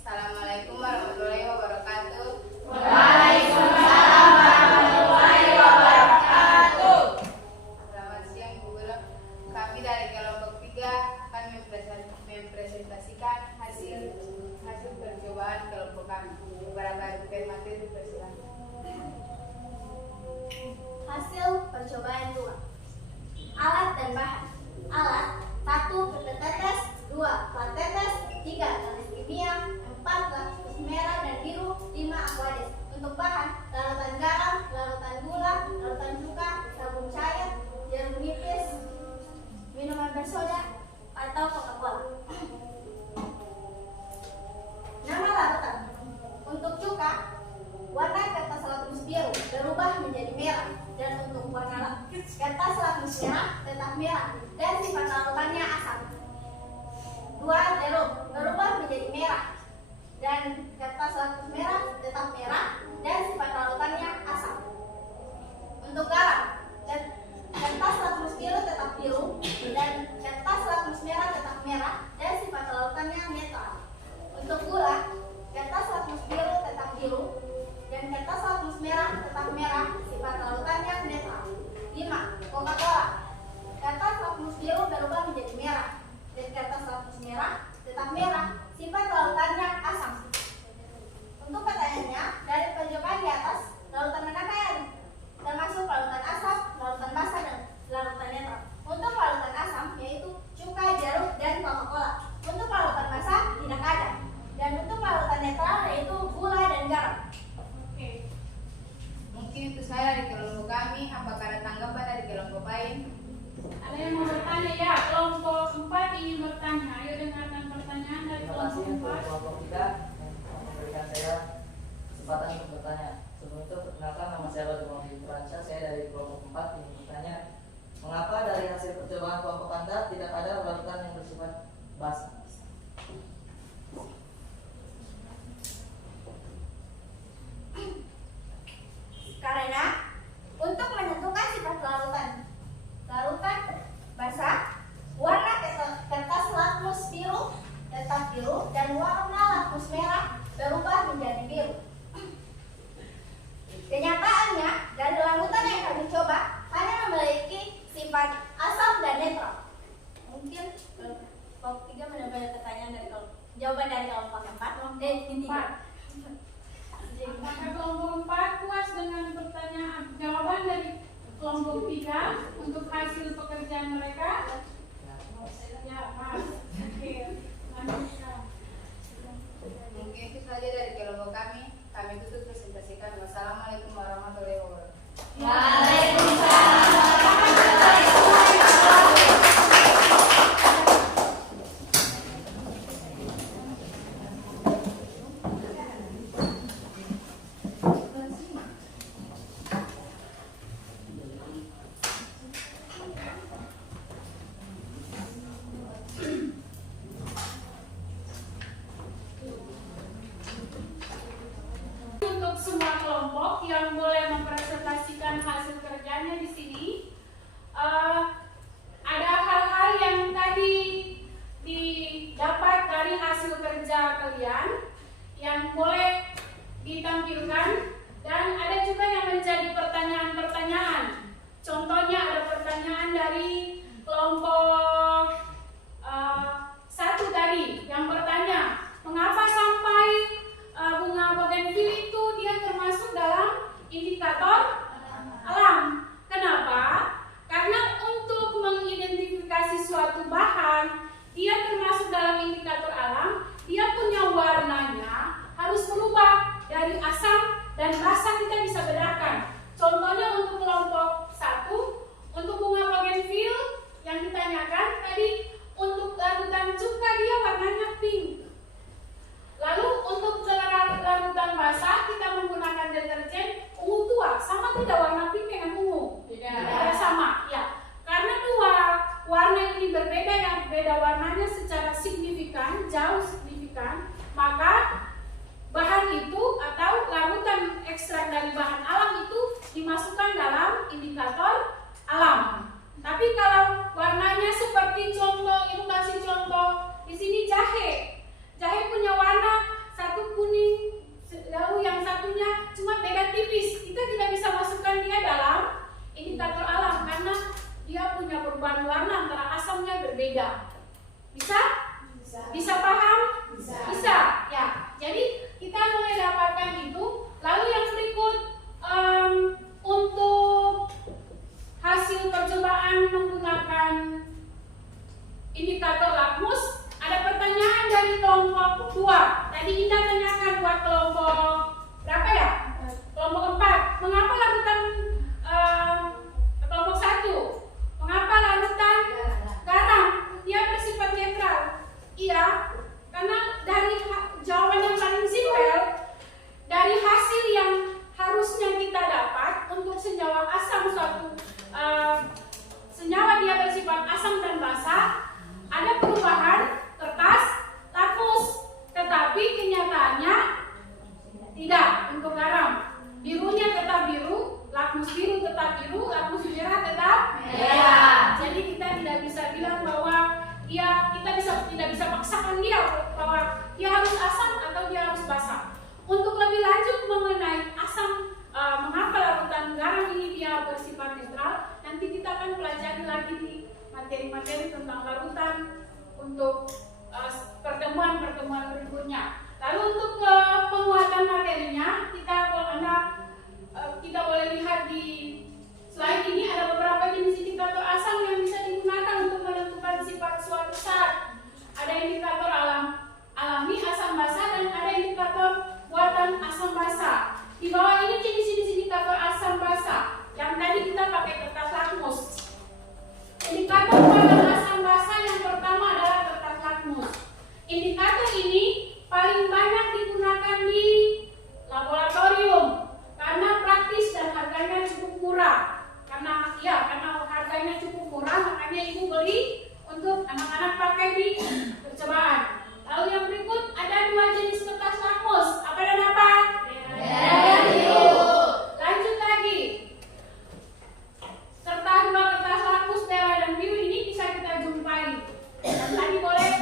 Assalamualaikum warahmatullahi wabarakatuh. Waalaikumsalam warahmatullahi wabarakatuh. Selamat siang Bu Guru. Kami dari kelompok 3 akan mempresentasikan hasil percobaan kelompok kami. Beberapa materi dipersilakan. Hasil percobaan 2. Alat dan bahan. Alat 1 pipet tetes, 2 plat tetes, 3 tanis kimia, 4 lapis merah dan biru, 5 aquades. Untuk bahan, larutan garam, larutan gula, larutan cuka, sabun cair, jeruk nipis, minuman bersoda, atau Coca-Cola. Nama larutan. Untuk cuka, warna kertas lakmus biru berubah menjadi merah, dan untuk warna kertas lakmus merah tetap merah, dan sifat larutannya asam. 2 jeruk berubah menjadi merah, dan kertas lakmus merah tetap merah, dan sifat larutannya asam. Untuk garam, kertas lakmus biru tetap biru, dan kertas lakmus merah tetap merah, dan sifat larutannya netral. Untuk gula, kertas lakmus biru tetap biru, dan kertas lakmus merah tetap merah, sifat larutannya netral. 5. Coca-Cola, kertas lakmus biru berubah menjadi merah, dan kertas lakmus merah tetap merah, sifat larutannya asam. Untuk pertanyaannya, dari percobaan di atas, larutan manakah yang termasuk larutan asam lain? Ada yang mau bertanya ya? Kelompok 4 ingin bertanya. Ayo dengarkan pertanyaan dari Terima kasih kelompok untuk 4. kelompok kita yang memberikan saya kesempatan untuk bertanya. Sebelum itu perkenalkan, nama saya Rodi Muhammad Franca. Saya dari kelompok 4 ingin bertanya, mengapa dari hasil percobaan kelompok Anda tidak ada larutan yang bersifat basah? Karena untuk menentukan sifat larutan basah, warna kertas lakmus biru tetap biru dan warna lakmus merah berubah menjadi biru. Kenyataannya, dari larutan yang kami coba hanya memiliki sifat asam dan netral. Mungkin kelompok 3 mendapat pertanyaan dari jawaban dari kelompok 4. Apakah kelompok 4 puas dengan pertanyaan jawaban dari kelompok 3 untuk hasil pekerjaan mereka? Ya, Mas. Oke. Lanjutkan. Mungkin itu saja dari kelompok kami. Kami tutup presentasikan. Wassalamualaikum warahmatullahi wabarakatuh. Untuk semua kelompok yang boleh mempresentasikan hasil kerjanya di sini, ada hal-hal yang tadi didapat dari hasil kerja kalian yang boleh ditampilkan, dan ada juga yang menjadi pertanyaan-pertanyaan. Contohnya ada pertanyaan dari kelompok 1 tadi yang bertanya, mengapa sampai bunga bougainville itu dia termasuk dalam indikator alam? Kenapa? Karena untuk mengidentifikasi suatu bahan, dia termasuk dalam indikator alam, dia punya warnanya harus berubah dari asam dan basah. Kita bisa bedakan. Contohnya untuk kelompok 1, untuk bunga bougainville yang ditanyakan tadi, untuk larutan cuka dia warnanya pink. Lalu untuk larutan basah kita menggunakan deterjen ungu tua. Sama tidak warna pink dengan ungu? Tidak sama. Ya, karena dua warna ini berbeda, yang beda warnanya secara signifikan, jauh signifikan, maka bahan itu atau larutan ekstrak dari bahan alam itu dimasukkan dalam indikator alam. Tapi kalau warnanya seperti contoh, ibu kasih contoh di sini jahe. Jahe punya warna satu kuning, lalu yang satunya cuma beda tipis. Kita tidak bisa masukkan dia dalam indikator alam karena dia punya perubahan warna antara asamnya berbeda. Bisa? Bisa paham? Bisa. Ya. Jadi kita mulai dapatkan itu. Lalu yang berikut, untuk hasil percobaan menggunakan indikator lakmus, ada pertanyaan dari kelompok 2. Tadi Indah tanyakan buat kelompok berapa ya? Kelompok 4. Mengapa larutan kelompok 1? Mengapa larutan garam? Dia bersifat netral. Iya, karena dari jawaban yang paling simpel, dari hasil yang harusnya kita dapat untuk senyawa asam senyawa dia bersifat asam dan basah, ada perubahan kertas lakmus, tetapi kenyataannya tidak. Untuk garam, birunya tetap biru, lakmus biru tetap biru, lakmus merah tetap merah. Jadi kita tidak bisa bilang bahwa kita tidak bisa paksakan dia bahwa dia harus asam atau dia harus basah. Untuk lebih lanjut mengenai asam, mengapa larutan garam ini dia bersifat netral, nanti kita akan pelajari lagi di materi-materi tentang larutan untuk pertemuan-pertemuan berikutnya. Lalu untuk penguatan materinya, kita boleh lihat di slide ini ada beberapa jenis indikator asam yang bisa digunakan untuk menentukan sifat suatu zat. Ada indikator alami asam basah dan ada indikator buatan asam basah. Di bawah ini jenis-jenis indikator asam basah yang tadi kita pakai kertas lakmus. Indikator pada asam basa yang pertama adalah kertas lakmus. Indikator ini paling banyak digunakan di laboratorium karena praktis dan harganya cukup murah. Karena harganya cukup murah, makanya ibu beli untuk anak-anak pakai di percobaan. Lalu yang berikut ada 2 jenis kertas lakmus. Apa dan apa? Lanjut lagi. Serta 2 kertas lakmus merah dan biru ini bisa kita jumpai. Dan tadi boleh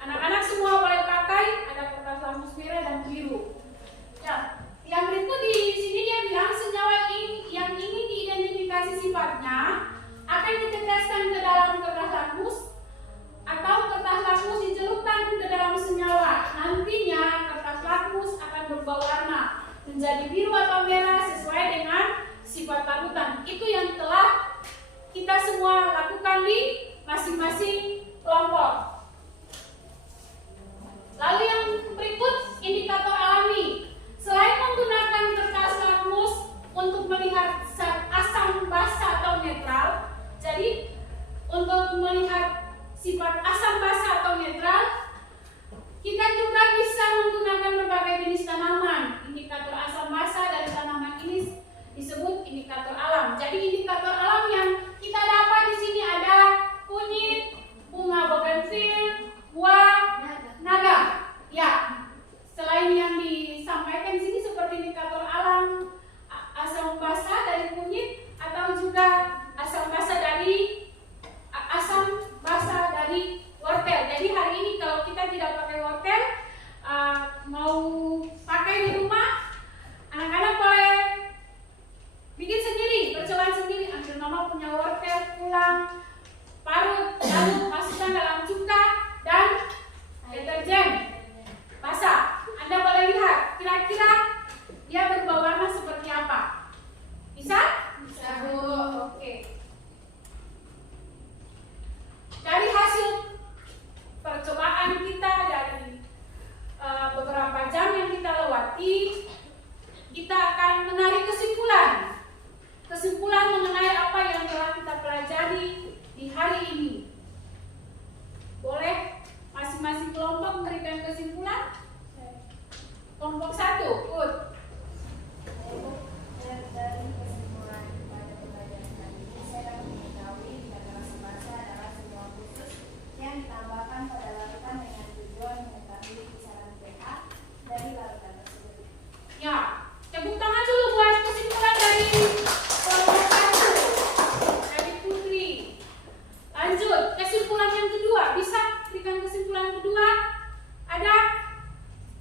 anak-anak semua boleh pakai, ada kertas lakmus merah dan biru. Ya, yang berikut di sini dia bilang senyawa yang ingin diidentifikasi sifatnya akan diteteskan ke dalam kertas lakmus atau kertas lakmus dicelupkan ke dalam senyawa. Nantinya kertas lakmus akan berubah warna menjadi biru atau merah sesuai dengan sifat larutan. Itu yang telah kita semua lakukan di masing-masing kelompok. Lalu yang berikut indikator alami. Selain menggunakan kertas lakmus untuk melihat asam basa atau netral, jadi untuk melihat sifat asam basa atau netral, kita juga bisa menggunakan berbagai jenis tanaman. Indikator asam basa dari tanaman ini disebut indikator alam. Jadi indikator alam yang kita dapat di sini ada kunyit, bunga bougainville, buah naga. Ya, selain yang disampaikan di sini seperti indikator alam, asam basa dari kunyit atau juga asam basa dari wortel. Jadi hari ini kalau kita tidak pakai wortel, mau pakai di rumah, anak-anak boleh bikin sendiri, percobaan sendiri. Ambil mama punya wortel, pulang, parut, lalu masukkan dalam cuka dan deterjen basah. Anda boleh lihat kira-kira dia berubah warna seperti apa. Bisa? Bisa, Bu. Oke. Dari hasil percobaan kita, dari beberapa jam yang kita lewati, kita akan menarik kesimpulan mengenai apa yang telah kita pelajari di hari ini. Boleh masing-masing kelompok memberikan kesimpulan? Kelompok 1, Ut. Dari kesimpulan pada pembelajaran kali ini, saya dapat mengetahui indikator asam basa adalah sebuah khusus yang ditambahkan pada larutan dengan tujuan mengetahui kisaran pH dari larutan tersebut. Ya, tepuk tangan dulu buat kesimpulan dari kelompok 1 dari Putri. Lanjut, kesimpulan yang kedua. Bisa berikan kesimpulan kedua? Ada?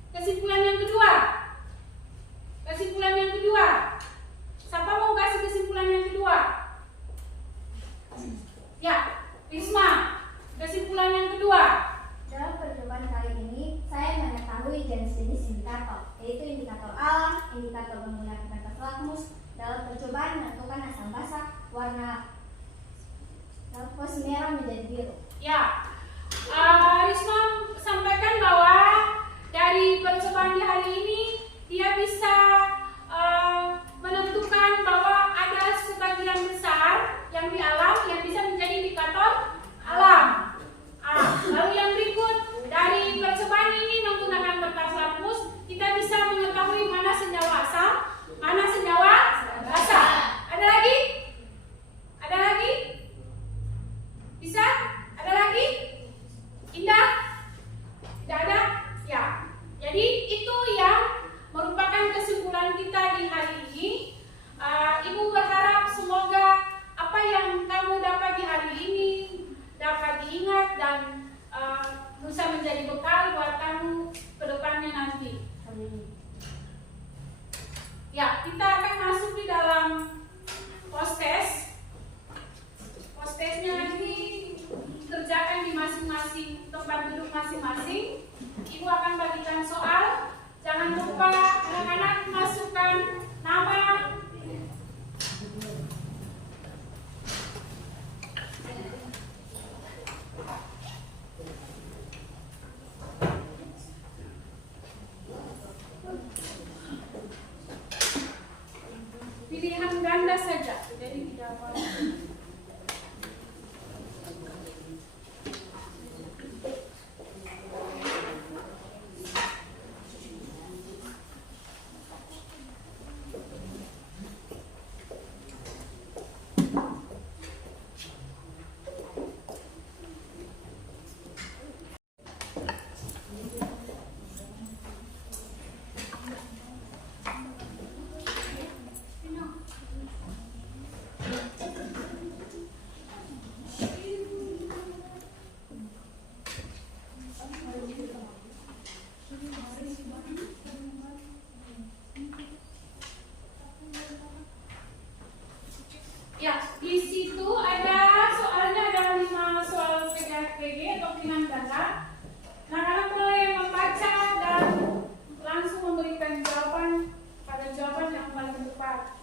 Kesimpulan yang kedua. Kesimpulan yang kedua. Siapa mau kasih kesimpulan yang kedua? Ya, Risma. Kesimpulan yang kedua. Dalam percobaan kali ini, saya mengetahui jenis-jenis indikator, yaitu indikator alam, indikator menggunakan kertas lakmus. Dalam percobaan menentukan asam basa, warna lakmus merah menjadi biru. Ya, Risma sampaikan bahwa dari percobaan di hari ini dia bisa menentukan bahwa ada sebagian besar yang di alam yang bisa menjadi indikator alam. Lalu yang berikut, dari percobaan ini menggunakan kertas lakmus, kita bisa mengetahui mana senyawa asam, mana senyawa basa. Ada lagi? Ada lagi? Bisa? Ada lagi? Indah? Tidak ada? Ya. Jadi itu yang merupakan kesimpulan kita di hari ini. Ibu berharap semoga apa yang kamu dapat di hari ini dapat diingat dan bisa menjadi bekal buat kamu ke depannya nanti. Ya, kita akan masuk di dalam post-test. Post-testnya nanti kerjakan di masing-masing tempat duduk masing-masing. Ibu akan bagikan soal. Jangan lupa anak-anak masukkan nama, pilihan ganda saja. Jadi tidak boleh. itu ada soalnya ada 5 soal PG atau Pinandala. Anak-anak boleh membaca dan langsung memberikan jawaban pada jawaban yang paling tepat.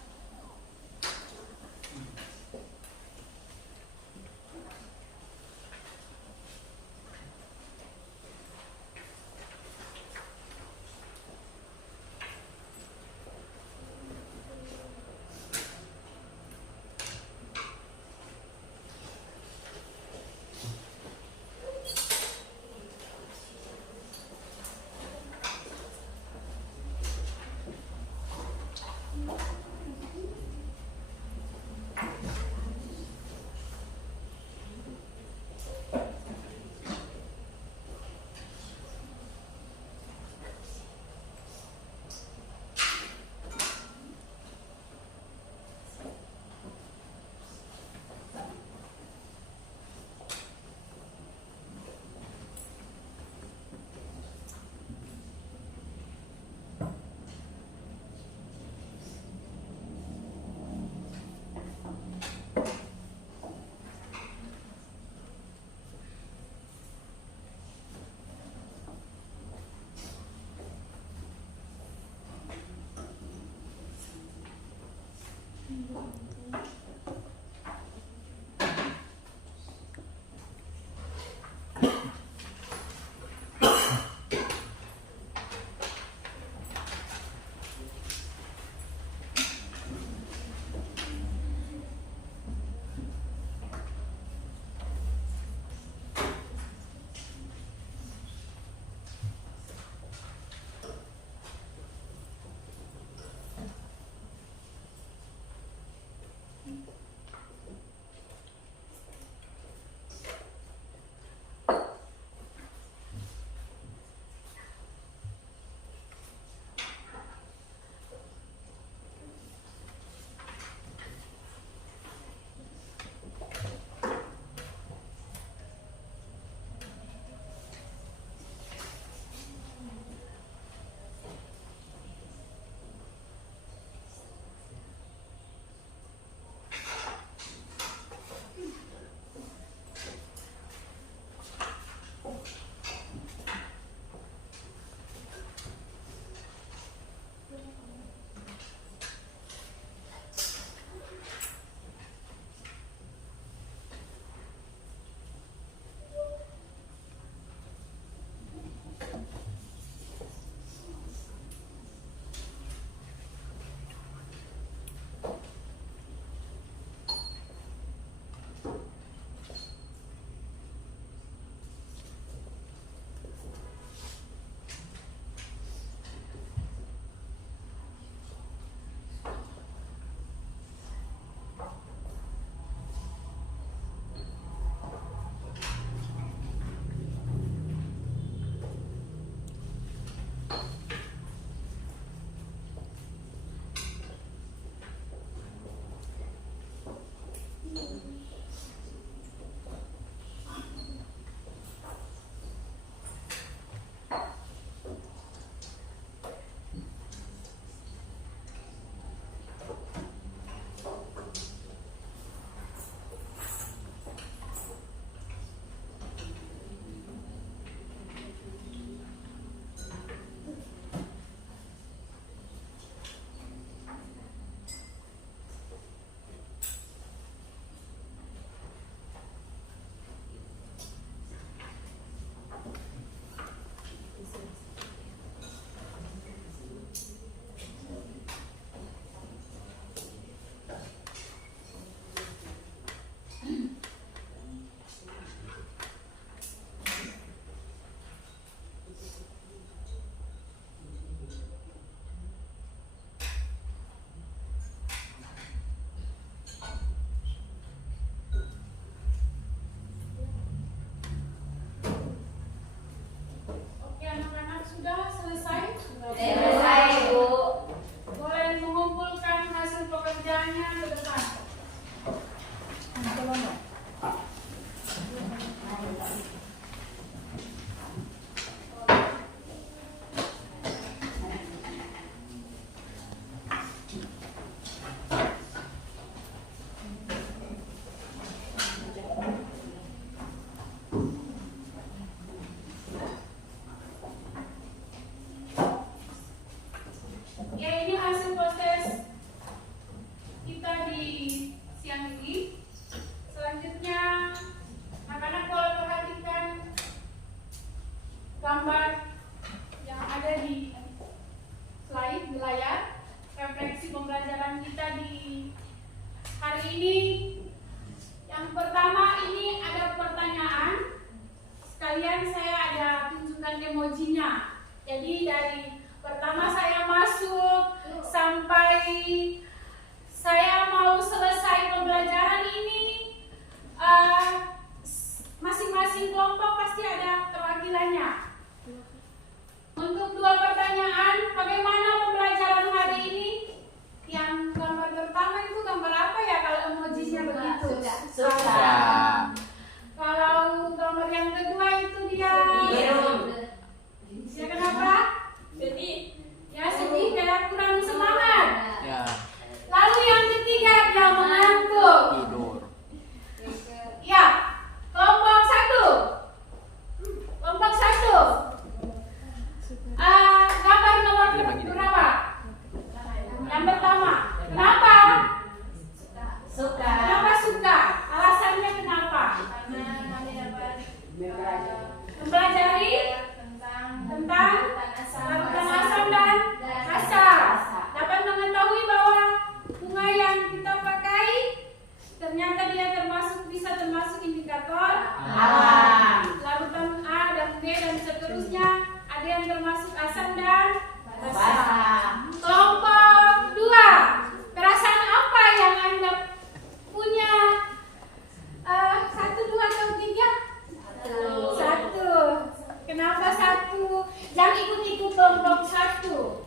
emojinya. Jadi dari pertama saya masuk sampai saya mau selesai pembelajaran ini, masing-masing kelompok pasti ada perwakilannya. Untuk 2 pertanyaan, bagaimana pembelajaran hari ini? Yang gambar pertama itu gambar apa ya kalau emojinya begitu? Suka. Kalau gambar yang kedua itu dia ya kenapa? Sedih. Ya sedih, kayak kurang semangat. Ya. Lalu yang ketiga dia mengantuk. Tidur. Ya, kelompok 1. Kelompok 1. Gambar nomor berapa? Yang pertama. Kenapa? Suka. Kenapa suka? Alasannya kenapa? Karena kami dapat Mempelajari tentang larutan asam dan basa. Dapat mengetahui bahwa bunga yang kita pakai ternyata dia bisa termasuk indikator Alam. larutan A dan B dan seterusnya. Ada yang termasuk asam dan basa. Basa. Kelompok 2. Perasaan apa yang Anda punya? 1, 2 atau 3? 1. Kenapa 1? Jangan ikut-ikut kelompok 1.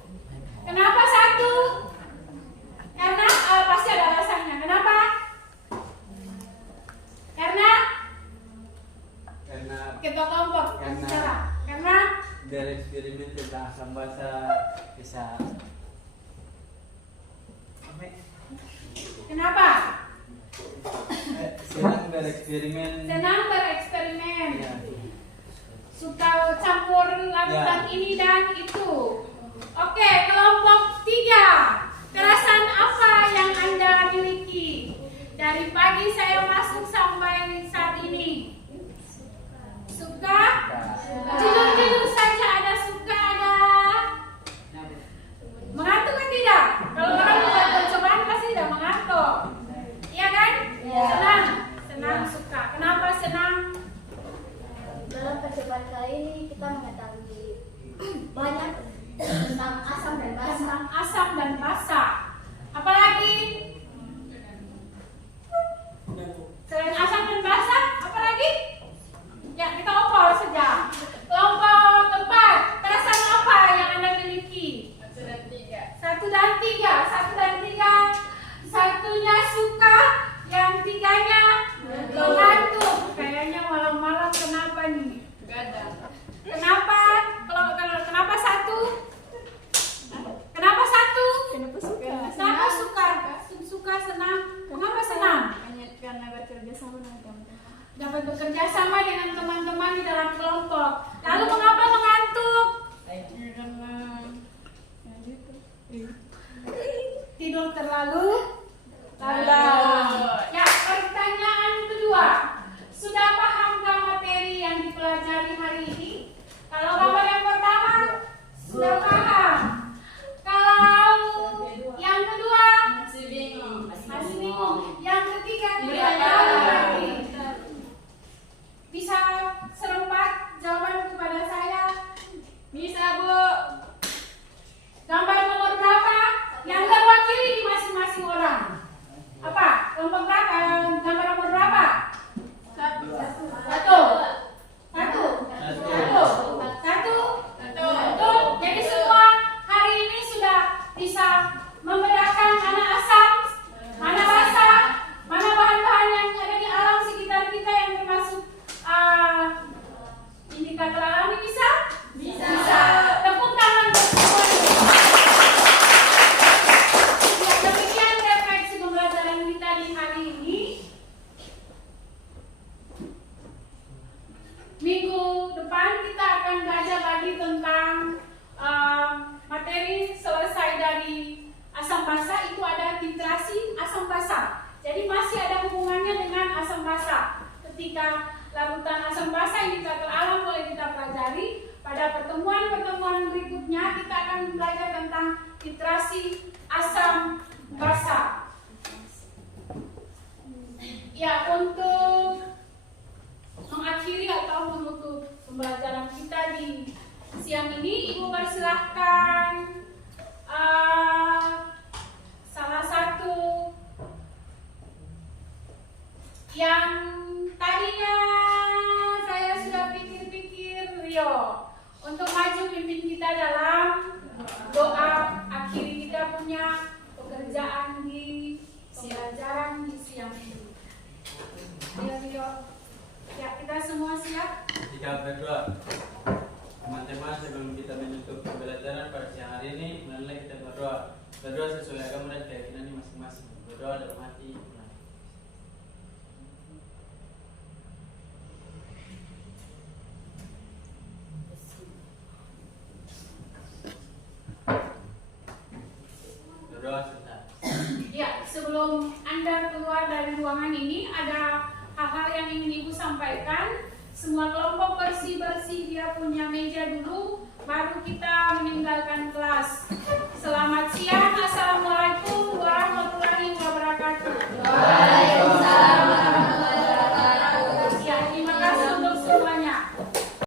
Kenapa 1? Karena pasti ada alasannya. Kenapa? Karena ketua kelompok bicara. Karena dari eksperimen tentang asam basa bisa kenapa? senang bereksperimen. Senang bereksperimen. Ya. Suka campur larutan ini dan itu. Oke, kelompok 3. Perasaan apa yang Anda miliki? Dari pagi saya masuk sampai saat ini. Suka? Jujur-jujur saja, ada suka, ada mengantuk kan tidak? Kalau orang buat percobaan pasti tidak mengantuk. Iya kan? Senang, senang, suka. Kenapa senang? Dalam percobaan kali ini kita mengetahui banyak tentang asam dan basa. Tentang asam dan basa. Apalagi? Selain asam dan basa, apalagi? Ya, kita opor saja. Kelompok 4. Perasaan apa yang Anda miliki? 1 dan 3. 1 dan 3. 1 dan 3. Satunya suka, yang 3-nya mengantuk. Kayaknya malam-malam kenapa nih? Gadang. Kenapa? Kenapa 1? Kenapa 1? Kenapa suka? Kenapa suka? Suka, senang. Kenapa senang? Karena bekerja sama dengan teman-teman. Dapat bekerja sama dengan teman-teman di dalam kelompok. Lalu mengapa mengantuk? Karena ya gitu. Tidur terlalu Larut. Ya, pertanyaan kedua. Sudah pahamkah materi yang dipelajari hari ini? Kalau gambar yang pertama sudah paham. Kalau yang kedua Masih bingung. masih bingung. Yang ketiga tidak Tidak tahu tahu. lagi. Bisa serempak jawaban kepada saya? Bisa, Bu. Gambar nomor berapa yang terwakili di masing-masing orang? Apa? Kelompok berapa? Gambar nomor berapa? 1. 1. Betul. Jadi semua hari ini sudah bisa membedakan mana asam, mana basa, mana bahan-bahan yang ada di alam sekitar kita yang termasuk indikator alami. Bisa? Bisa. Tepuk tangan untuk semuanya. Ya, demikian refleksi pembelajaran kita di hari ini. Minggu depan kita akan belajar lagi tentang materi selesai dari asam basa. Itu ada titrasi asam basa. Jadi masih ada hubungannya dengan asam basa. Ketika larutan asam basa indikator alam boleh kita pelajari. Pada pertemuan-pertemuan berikutnya kita akan belajar tentang titrasi asam basa. Ya, untuk mengakhiri atau menutup pembelajaran kita di siang ini Ibu persilahkan salah satu yang tadinya saya sudah pikir-pikir, Rio, untuk maju pimpin kita dalam doa akhiri kita punya pekerjaan di pembelajaran di siang ini. Ayo Rio, ya kita semua siap? Jika berdoa, teman-teman sebelum kita menutup pembelajaran pada siang hari ini, marilah kita berdoa. Berdoa sesuai agama dan keyakinan masing-masing. Berdoa dalam hati. Berdoa sebentar. Ya, sebelum Anda keluar dari ruangan ini, ada hal-hal yang ingin Ibu sampaikan. Semua kelompok bersih-bersih dia punya meja dulu, baru kita meninggalkan kelas. Selamat siang, Assalamualaikum